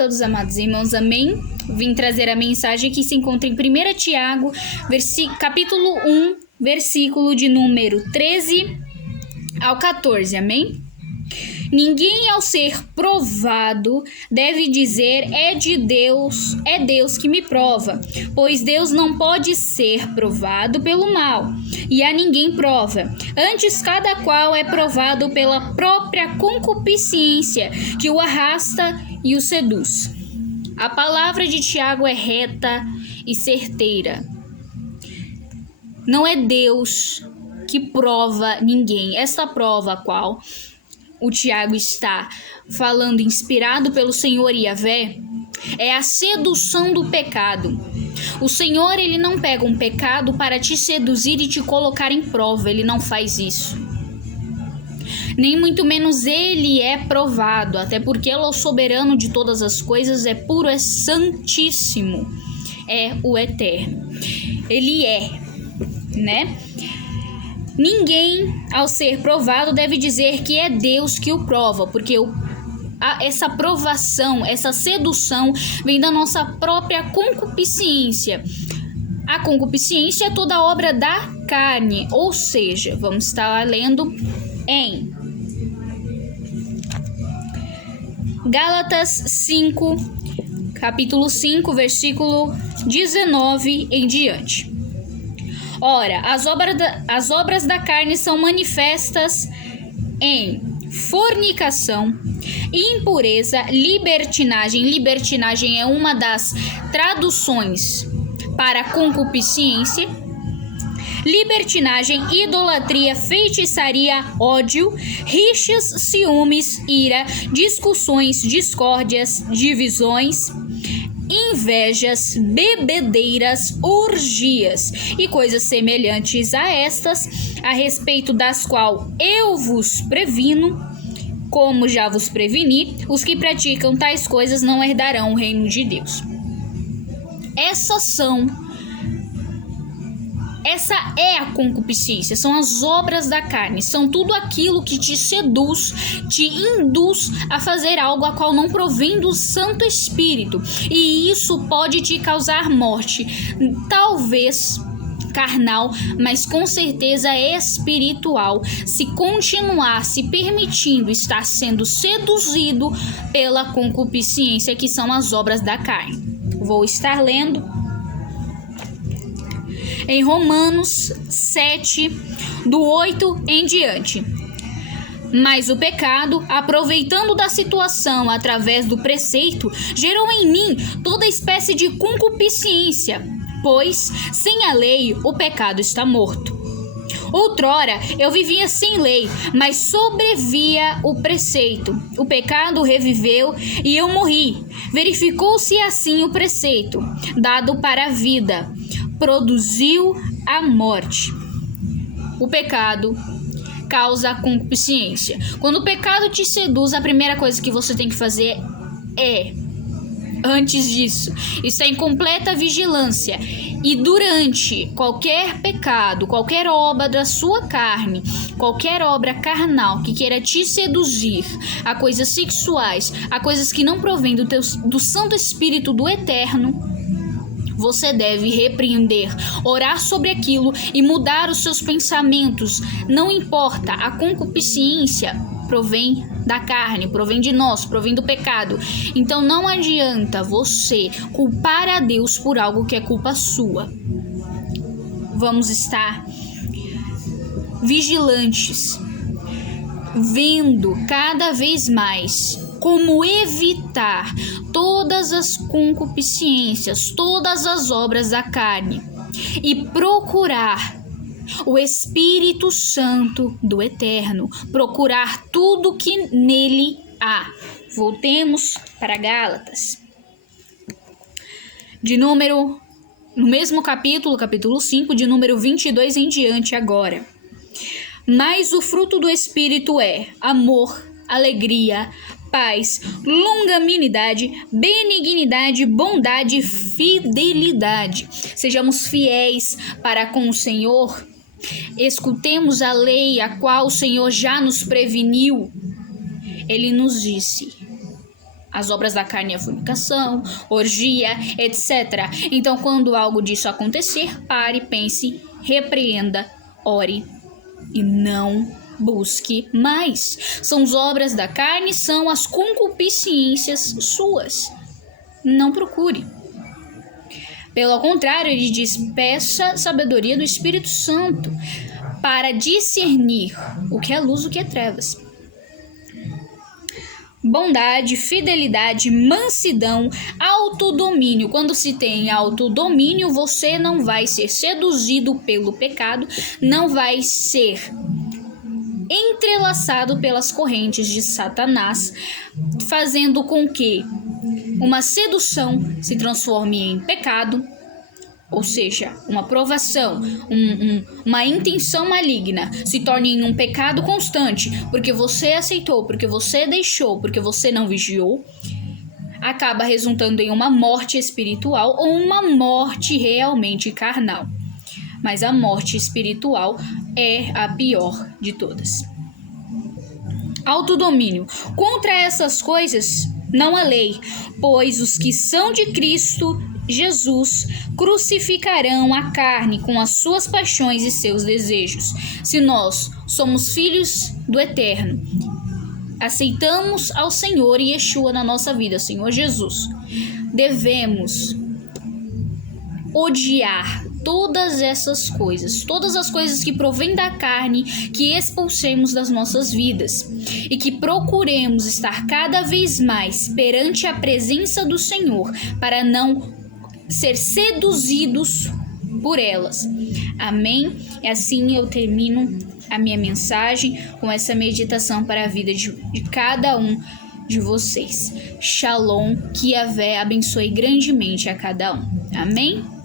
todos, amados irmãos, amém? Vim trazer a mensagem que se encontra em 1 Tiago, capítulo 1, versículo de número 13 ao 14, amém? Ninguém, ao ser provado, deve dizer, é Deus que me prova, pois Deus não pode ser provado pelo mal, e a ninguém prova. Antes, cada qual é provado pela própria concupiscência, que o arrasta e o seduz. A palavra de Tiago é reta e certeira. Não é Deus que prova ninguém. Esta prova, a qual o Tiago está falando, inspirado pelo Senhor Yahvé, é a sedução do pecado. O Senhor, ele não pega um pecado para te seduzir e te colocar em prova. Ele não faz isso. Nem muito menos ele é provado, até porque ele é o soberano de todas as coisas, é puro, é santíssimo, é o eterno. Ele é, né? Ninguém, ao ser provado, deve dizer que é Deus que o prova, porque essa provação, essa sedução vem da nossa própria concupiscência. A concupiscência é toda obra da carne, ou seja, vamos estar lendo em Gálatas 5, capítulo 5, versículo 19 em diante. Ora, as obras da carne são manifestas em fornicação, impureza, libertinagem. Libertinagem é uma das traduções para concupiscência. Libertinagem, idolatria, feitiçaria, ódio, rixas, ciúmes, ira, discussões, discórdias, divisões, invejas, bebedeiras, orgias e coisas semelhantes a estas, a respeito das quais eu vos previno, como já vos preveni, os que praticam tais coisas não herdarão o reino de Deus. Essa é a concupiscência, são as obras da carne, são tudo aquilo que te seduz, te induz a fazer algo a qual não provém do Santo Espírito, e isso pode te causar morte, talvez carnal, mas com certeza espiritual, se continuar se permitindo estar sendo seduzido pela concupiscência, que são as obras da carne. Vou estar lendo em Romanos 7, do 8 em diante. Mas o pecado, aproveitando da situação através do preceito, gerou em mim toda espécie de concupiscência, pois, sem a lei, o pecado está morto. Outrora eu vivia sem lei, mas sobrevia o preceito. O pecado reviveu e eu morri. Verificou-se assim o preceito, dado para a vida, produziu a morte. O pecado causa a concupiscência. Quando o pecado te seduz, a primeira coisa que você tem que fazer é, antes disso, estar em completa vigilância. E durante qualquer pecado, qualquer obra da sua carne, qualquer obra carnal que queira te seduzir a coisas sexuais, a coisas que não provêm do Santo Espírito do Eterno, você deve repreender, orar sobre aquilo e mudar os seus pensamentos. Não importa, a concupiscência provém da carne, provém de nós, provém do pecado. Então não adianta você culpar a Deus por algo que é culpa sua. Vamos estar vigilantes, vendo cada vez mais como evitar todas as concupiscências, todas as obras da carne e procurar o Espírito Santo do Eterno, procurar tudo que nele há. Voltemos para Gálatas. No mesmo capítulo 5, de número 22 em diante agora. Mas o fruto do Espírito é amor, alegria, paz, longanimidade, benignidade, bondade e fidelidade. Sejamos fiéis para com o Senhor. Escutemos a lei a qual o Senhor já nos preveniu. Ele nos disse: As obras da carne é fornicação, orgia, etc. Então, quando algo disso acontecer, pare, pense, repreenda, ore e não busque mais. São as obras da carne, são as concupiscências suas. Não procure. Pelo contrário, ele diz: peça sabedoria do Espírito Santo para discernir o que é luz e o que é trevas. Bondade, fidelidade, mansidão, autodomínio. Quando se tem autodomínio, você não vai ser seduzido pelo pecado, não vai ser entrelaçado pelas correntes de Satanás, fazendo com que uma sedução se transforme em pecado, ou seja, uma provação, uma intenção maligna se torne em um pecado constante, porque você aceitou, porque você deixou, porque você não vigiou, acaba resultando em uma morte espiritual ou uma morte realmente carnal. Mas a morte espiritual é a pior de todas. Autodomínio. Contra essas coisas não há lei, pois os que são de Cristo Jesus crucificarão a carne com as suas paixões e seus desejos. Se nós somos filhos do Eterno, aceitamos ao Senhor e Yeshua na nossa vida, Senhor Jesus, devemos odiar todas essas coisas, todas as coisas que provêm da carne, que expulsemos das nossas vidas e que procuremos estar cada vez mais perante a presença do Senhor para não ser seduzidos por elas. Amém? E assim eu termino a minha mensagem com essa meditação para a vida de cada um de vocês. Shalom, que Yahvé abençoe grandemente a cada um. Amém?